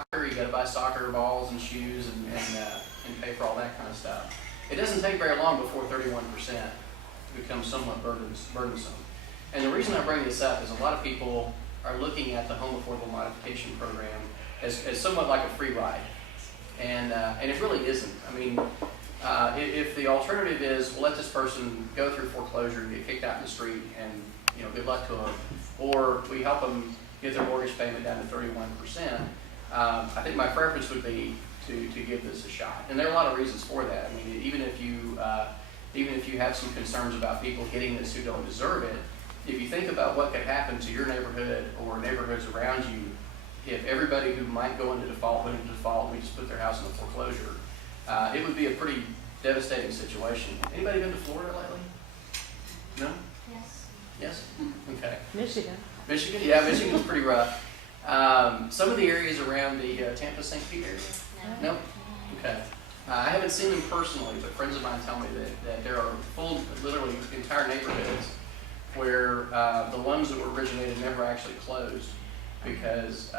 soccer, you got to buy soccer balls and shoes and pay for all that kind of stuff. It doesn't take very long before 31% becomes somewhat burdensome. And the reason I bring this up is a lot of people are looking at the home affordable modification program as somewhat like a free ride, and it really isn't. I mean, if the alternative is, well, let this person go through foreclosure and get kicked out in the street, and good luck to them, or we help them get their mortgage payment down to 31%. I think my preference would be to give this a shot, and there are a lot of reasons for that. I mean, even if you have some concerns about people getting this who don't deserve it, if you think about what could happen to your neighborhood or neighborhoods around you, if everybody who might go into default went into default and we just put their house in a foreclosure, it would be a pretty devastating situation. Anybody been to Florida lately? No? Yes. Yes? Okay. Michigan. Michigan? Yeah, Michigan's pretty rough. Some of the areas around the Tampa-St. Pete area? No? Okay. I haven't seen them personally, but friends of mine tell me that there are literally entire neighborhoods where the loans that were originated never actually closed because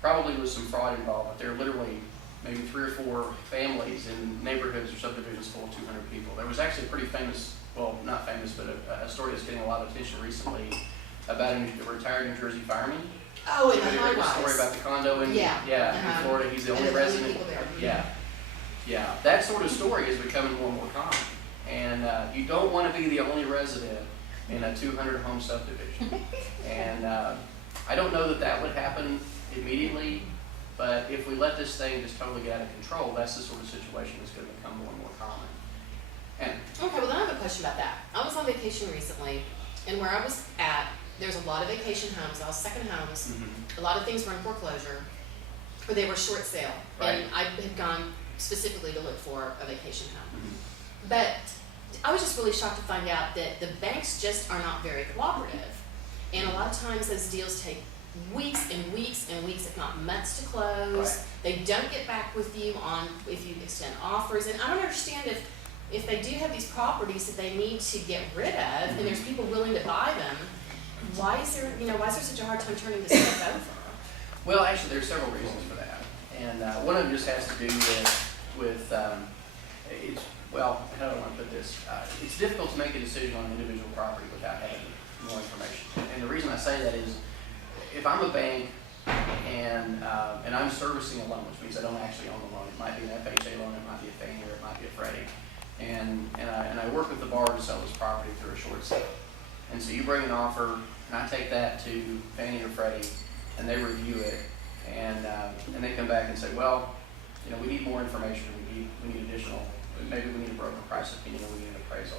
probably was some fraud involved, but there are literally maybe 3 or 4 families in neighborhoods or subdivisions full of 200 people. There was actually a pretty famous, well, not famous, but a story that's getting a lot of attention recently about a retired New Jersey fireman. Oh, in the Anybody read the high-rise. story about the condo in Yeah. in Florida? He's the only And resident. people there. Yeah. That sort of story is becoming more and more common. And you don't want to be the only resident in a 200 home subdivision. And I don't know that would happen immediately, but if we let this thing just totally get out of control, that's the sort of situation that's going to become more and more common. And Okay, well then I have a question about that. I was on vacation recently, and where I was at, there's a lot of vacation homes, all second homes. A lot of things were in foreclosure, or they were short sale. Right. And I had gone specifically to look for a vacation home. But I was just really shocked to find out that the banks just are not very cooperative. And a lot of times those deals take weeks and weeks and weeks, if not months, to close. Right. They don't get back with you on if you extend offers. And I don't understand if they do have these properties that they need to get rid of, and there's people willing to buy them, why is there such a hard time turning this stuff over? well, actually, there's several reasons for that. And one of them just has to do with how do I want to put this? It's difficult to make a decision on individual property without having more information. And the reason I say that is, if I'm a bank and I'm servicing a loan, which means I don't actually own the loan, it might be an FHA loan, it might be a Fannie, or it might be a Freddie, and I work with the borrower to sell this property through a short sale. And so you bring an offer, and I take that to Fannie or Freddie, and they review it, and they come back and say, well, we need more information, we need additional, maybe we need a broker price opinion, or we need an appraisal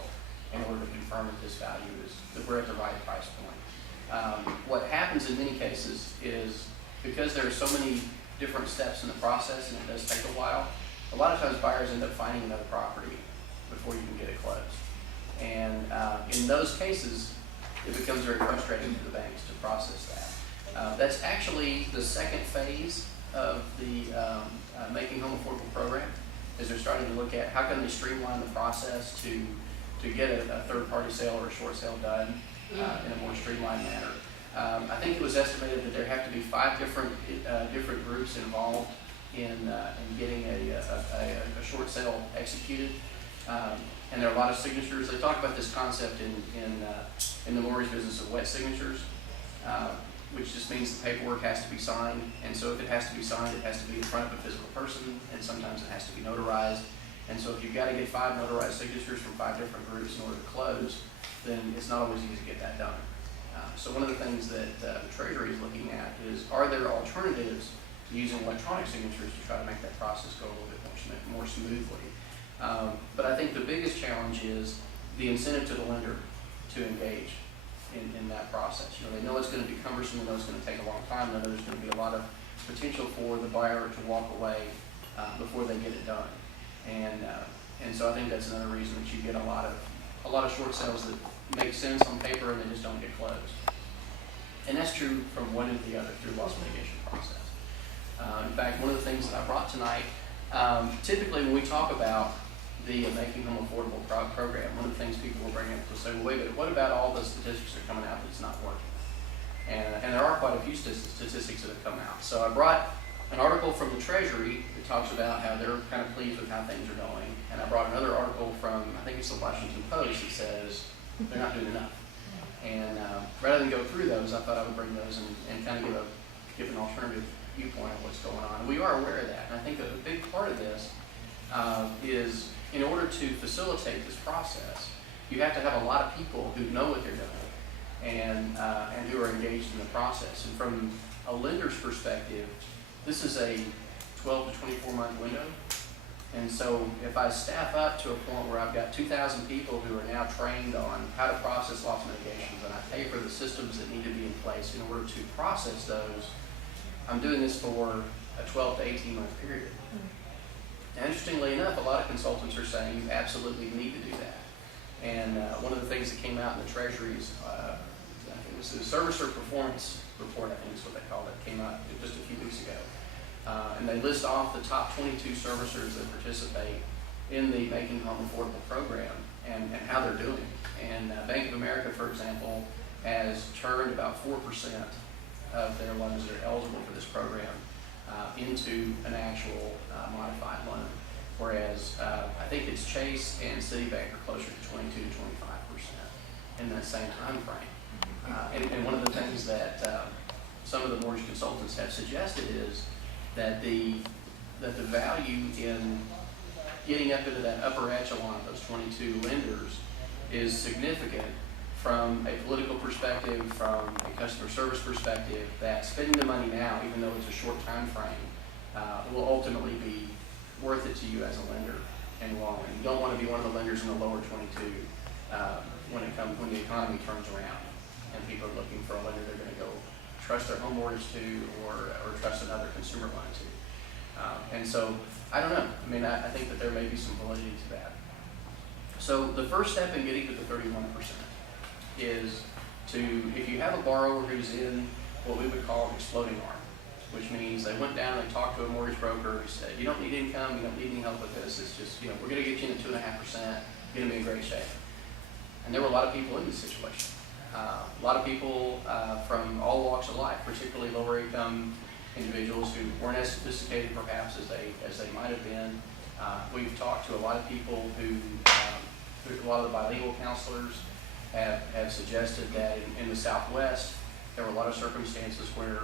in order to confirm that this value that we're at the right price point. What happens in many cases is, because there are so many different steps in the process, and it does take a while, a lot of times buyers end up finding another property before you can get it closed. And in those cases, it becomes very frustrating for the banks to process that. That's actually the second phase of the Making Home Affordable program, is they're starting to look at how can they streamline the process to get a third-party sale or a short sale done in a more streamlined manner. I think it was estimated that there have to be 5 different groups involved in getting a short sale executed. And there are a lot of signatures. They talk about this concept in the mortgage business of wet signatures, which just means the paperwork has to be signed. And so if it has to be signed, it has to be in front of a physical person, and sometimes it has to be notarized. And so if you've got to get 5 notarized signatures from 5 different groups in order to close, then it's not always easy to get that done. So one of the things that the Treasury is looking at is, are there alternatives to using electronic signatures to try to make that process go a little bit more smoothly? But I think the biggest challenge is the incentive to the lender to engage in that process. They know it's going to be cumbersome, they know it's going to take a long time, they know there's going to be a lot of potential for the buyer to walk away before they get it done. And so I think that's another reason that you get a lot of short sales that make sense on paper and they just don't get closed. And that's true from one end to the other through loss mitigation process. In fact, one of the things that I brought tonight, typically when we talk about the Making Home Affordable program, one of the things people will bring up will say, well, wait a minute, what about all the statistics that are coming out that it's not working? And there are quite a few statistics that have come out. So I brought an article from the Treasury that talks about how they're kind of pleased with how things are going. And I brought another article from, I think it's the Washington Post, that says they're not doing enough. And rather than go through those, I thought I would bring those and kind of give an alternative viewpoint of what's going on. And we are aware of that. And I think a big part of this is, in order to facilitate this process, you have to have a lot of people who know what they're doing and who are engaged in the process. And from a lender's perspective, this is a 12 to 24 month window. And so if I staff up to a point where I've got 2,000 people who are now trained on how to process loss mitigations, and I pay for the systems that need to be in place in order to process those, I'm doing this for a 12 to 18 month period. And interestingly enough, a lot of consultants are saying you absolutely need to do that. And one of the things that came out in the Treasury's, I think it was the Servicer Performance Report, I think is what they called it, came out just a few weeks ago. And they list off the top 22 servicers that participate in the Making Home Affordable program and how they're doing. And Bank of America, for example, has turned about 4% of their loans that are eligible for this program into an actual modified loan. Whereas I think it's Chase and Citibank are closer to 22 to 25% in that same time frame. And one of the things that some of the mortgage consultants have suggested is that the value in getting up into that upper echelon of those 22 lenders is significant from a political perspective, from a customer service perspective, that spending the money now, even though it's a short time frame, will ultimately be worth it to you as a lender in the long run. You don't want to be one of the lenders in the lower 22 when the economy turns around and people are looking for a lender they're going to go trust their home mortgage to or trust another consumer loan to. And so, I don't know. I mean, I think that there may be some validity to that. So the first step in getting to the 31% is to, if you have a borrower who's in what we would call an exploding arm, which means they went down and they talked to a mortgage broker who said, you don't need income, you don't need any help with this, it's just, we're going to get you into 2.5%, you're going to be in great shape. And there were a lot of people in this situation. A lot of people from all walks of life, particularly lower income individuals who weren't as sophisticated perhaps as they might have been. We've talked to a lot of people who a lot of the bilingual counselors have suggested that in the Southwest, there were a lot of circumstances where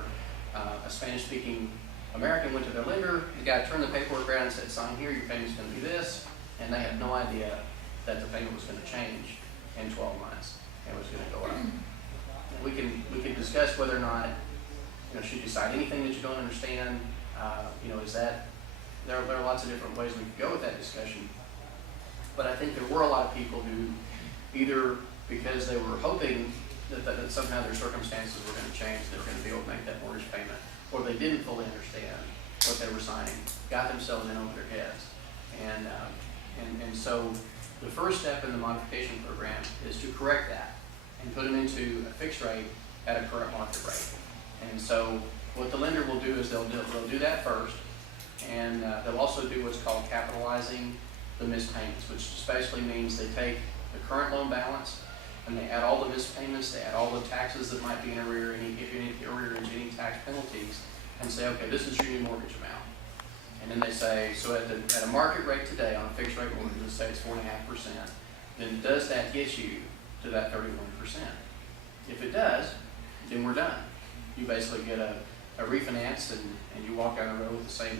a Spanish-speaking American went to their lender, the guy turned the paperwork around and said, sign here, your payment's going to be this, and they had no idea that the payment was going to change in 12 months and was going to go up. And we can discuss whether or not, should you cite anything that you don't understand? Is that, there are lots of different ways we could go with that discussion. But I think there were a lot of people who either because they were hoping that somehow their circumstances were going to change, they were going to be able to make that mortgage payment, or they didn't fully understand what they were signing, got themselves in over their heads. And so the first step in the modification program is to correct that and put them into a fixed rate at a current market rate. And so what the lender will do is they'll do that first, and they'll also do what's called capitalizing the missed payments, which basically means they take the current loan balance and they add all the missed payments, they add all the taxes that might be in arrear, any tax penalties, and say, okay, this is your new mortgage amount. And then they say, so at a market rate today on a fixed rate mortgage, let's say it's 4.5%, then does that get you to that 31%? If it does, then we're done. You basically get a refinance and you walk down the road with the same